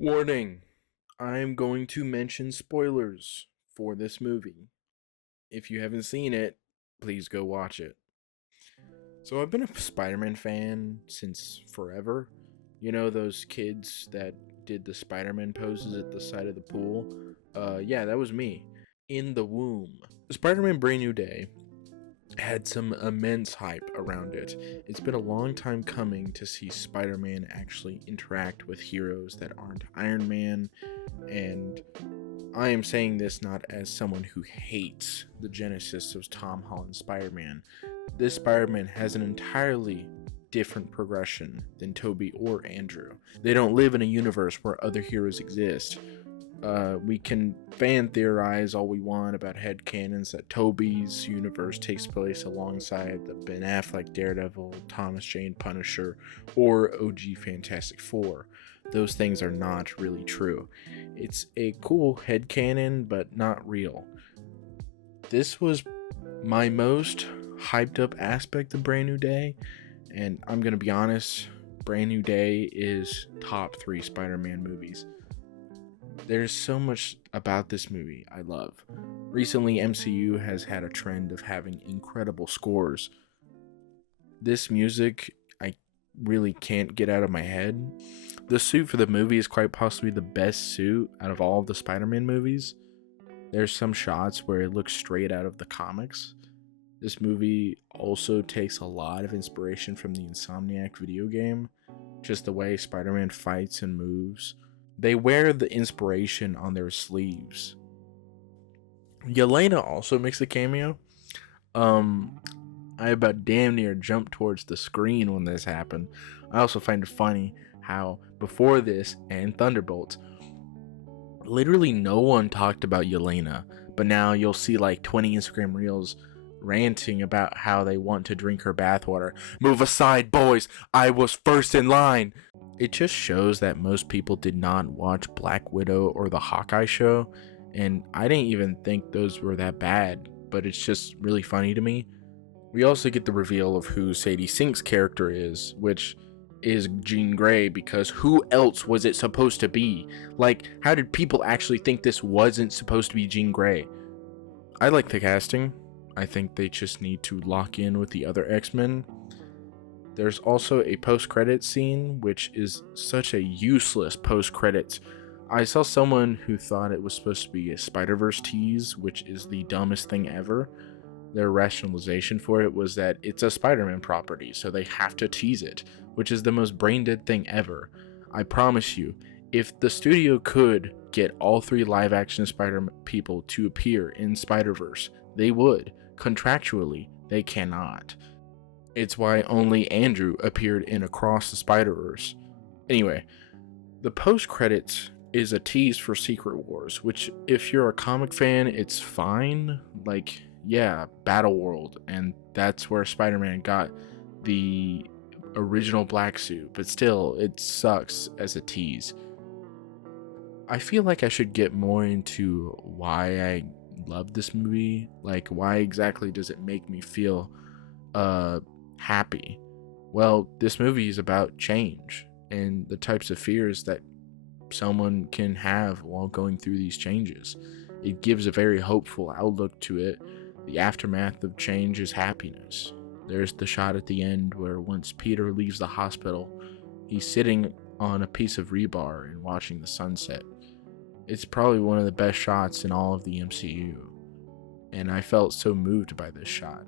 Warning! I am going to mention spoilers for this movie. If you haven't seen it, please go watch it. So, I've been a Spider Man fan since forever. You know, those kids that did the Spider Man poses at the side of the pool? Yeah, that was me. In the womb. Spider Man Brand New Day had some immense hype around it. It's been a long time coming to see Spider Man actually interact with heroes that aren't Iron Man, and I am saying this not as someone who hates the genesis of Tom Holland's Spider Man. This Spider Man has an entirely different progression than Tobey or Andrew. They don't live in a universe where other heroes exist. We can fan theorize all we want about headcanons that Tobey's universe takes place alongside the Ben Affleck Daredevil, Thomas Jane Punisher, or OG Fantastic Four. Those things are not really true. It's a cool headcanon, but not real. This was my most hyped up aspect of Brand New Day, and I'm gonna be honest, Brand New Day is top 3 Spider-Man movies. There's so much about this movie I love. Recently, MCU has had a trend of having incredible scores. This music, I really can't get out of my head. The suit for the movie is quite possibly the best suit out of all of the Spider Man movies. There's some shots where it looks straight out of the comics. This movie also takes a lot of inspiration from the Insomniac video game, just the way Spider Man fights and moves. They wear the inspiration on their sleeves. Yelena also makes a cameo. Um, I about damn near jumped towards the screen when this happened. I also find it funny how before this and Thunderbolts, literally no one talked about Yelena, but now you'll see like 20 Instagram reels ranting about how they want to drink her bathwater. Move aside, boys! I was first in line! It just shows that most people did not watch Black Widow or the Hawkeye show, and I didn't even think those were that bad, but it's just really funny to me. We also get the reveal of who Sadie Sink's character is, which is Jean Grey, because who else was it supposed to be? Like, how did people actually think this wasn't supposed to be Jean Grey? I like the casting. I think they just need to lock in with the other X-Men. There's also a post-credit scene, which is such a useless post-credits. I saw someone who thought it was supposed to be a Spider-Verse tease, which is the dumbest thing ever. Their rationalization for it was that it's a Spider-Man property, so they have to tease it, which is the most brain-dead thing ever. I promise you, if the studio could get all 3 live-action Spider people to appear in Spider-Verse, they would. Contractually, they cannot. It's why only Andrew appeared in Across the Spider-Verse. Anyway, the post-credits is a tease for Secret Wars, which if you're a comic fan, it's fine. Like, yeah, Battle World, and that's where Spider-Man got the original black suit, but still, it sucks as a tease. I feel like I should get more into why I love this movie. Like, why exactly does it make me feel happy? Well, this movie is about change and the types of fears that someone can have while going through these changes. It gives a very hopeful outlook to it. The aftermath of change is happiness. There's the shot at the end where once Peter leaves the hospital, he's sitting on a piece of rebar and watching the sunset. It's probably one of the best shots in all of the MCU, and I felt so moved by this shot.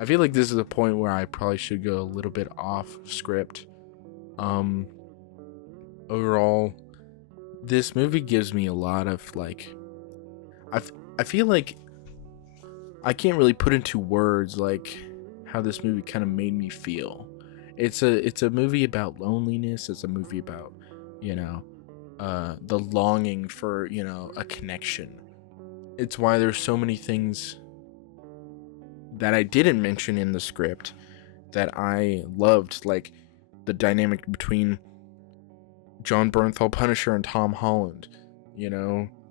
I feel like this is a point where I probably should go a little bit off script. Overall, this movie gives me a lot of like, I feel like I can't really put into words like how this movie kind of made me feel. It's a movie about loneliness. It's a movie about, you know, the longing for, a connection. It's why there's so many things that I didn't mention in the script that I loved, like the dynamic between John Bernthal Punisher and Tom Holland.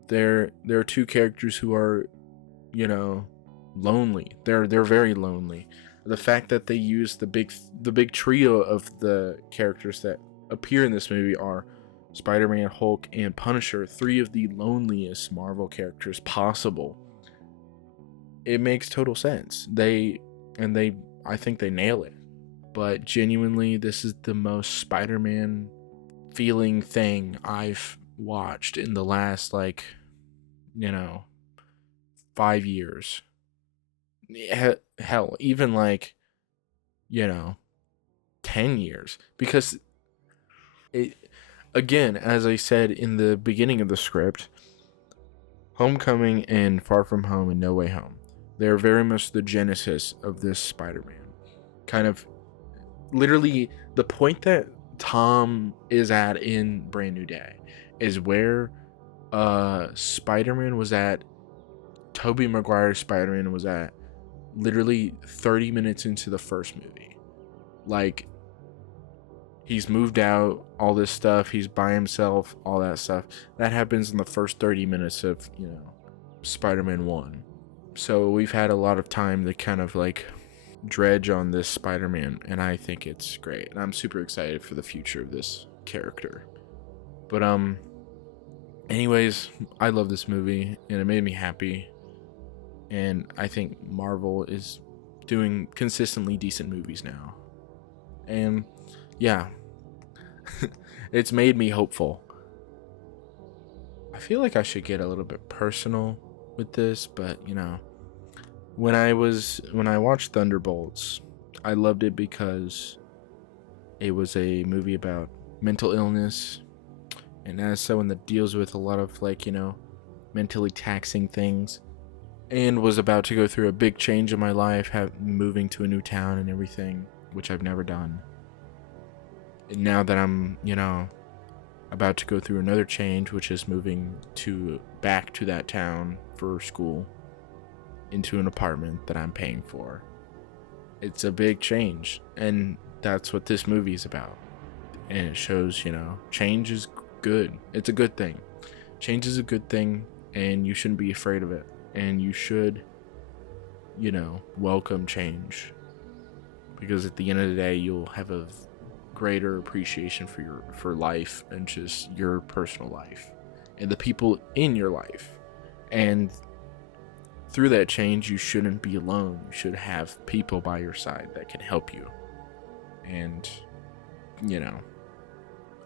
There are 2 characters who are, lonely. They're very lonely. The fact that they use the big trio of the characters that appear in this movie are Spider-Man, Hulk, and Punisher, 3 of the loneliest Marvel characters possible. It makes total sense. I think they nail it. But genuinely, this is the most Spider-Man feeling thing I've watched in the last, 5 years. Hell, even 10 years. Because it, again, as I said in the beginning of the script, Homecoming and Far From Home and No Way Home, they're very much the genesis of this Spider-Man. Kind of, literally, the point that Tom is at in Brand New Day is where Spider-Man was at, Tobey Maguire's Spider-Man was at, literally 30 minutes into the first movie. Like, he's moved out, all this stuff, he's by himself, all that stuff. That happens in the first 30 minutes of, Spider-Man 1. So we've had a lot of time to kind of dredge on this Spider-Man, and I think it's great. And I'm super excited for the future of this character. But anyways, I love this movie and it made me happy. And I think Marvel is doing consistently decent movies now. And yeah, it's made me hopeful. I feel like I should get a little bit personal with this, but when I watched Thunderbolts, I loved it because it was a movie about mental illness, and as someone that deals with a lot of mentally taxing things, and was about to go through a big change in my life, moving to a new town and everything, which I've never done. And now that I'm, about to go through another change, which is moving back to that town for school, into an apartment that I'm paying for. It's a big change, and that's what this movie is about. And it shows, change is good. It's a good thing. Change is a good thing, and you shouldn't be afraid of it. And you should, welcome change. Because at the end of the day, you'll have a greater appreciation for life and just your personal life and the people in your life. And through that change, you shouldn't be alone. You should have people by your side that can help you and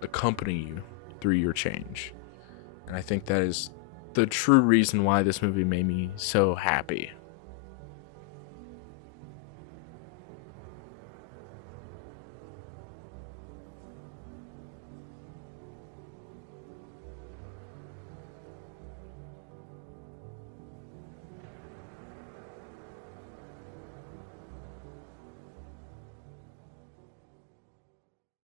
accompany you through your change. And I think that is the true reason why this movie made me so happy.